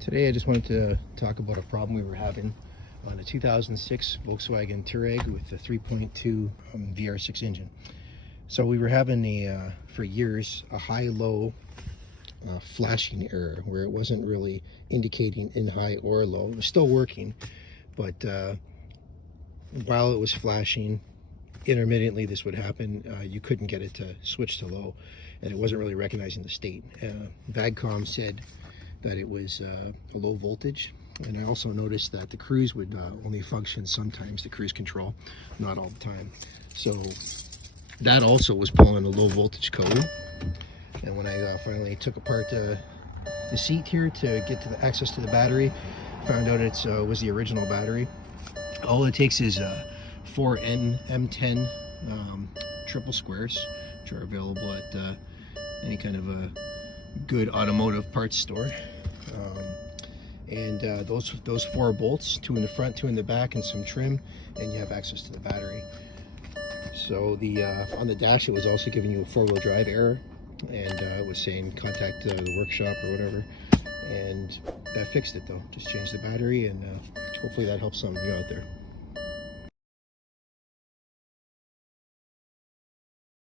Today I just wanted to talk about a problem we were having on a 2006 Volkswagen Touareg with the 3.2 VR6 engine. So we were having for years a high-low flashing error where it wasn't really indicating in high or low. It was still working, but while it was flashing intermittently, this would happen. You couldn't get it to switch to low, and it wasn't really recognizing the state. Vag Com said that it was a low voltage, and I also noticed that the cruise would only function sometimes, the cruise control, not all the time. So that also was pulling a low voltage code. And when I finally took apart the seat here to get to the access to the battery, found out it was the original battery. All it takes is 4 M10 triple squares, which are available at any kind of a good automotive parts store, and those 4 bolts, 2 in the front, 2 in the back, and some trim, and you have access to the battery. So on the dash it was also giving you a 4-wheel drive error, and it was saying contact the workshop or whatever, and that fixed it though. Just changed the battery, and hopefully that helps some of you out there.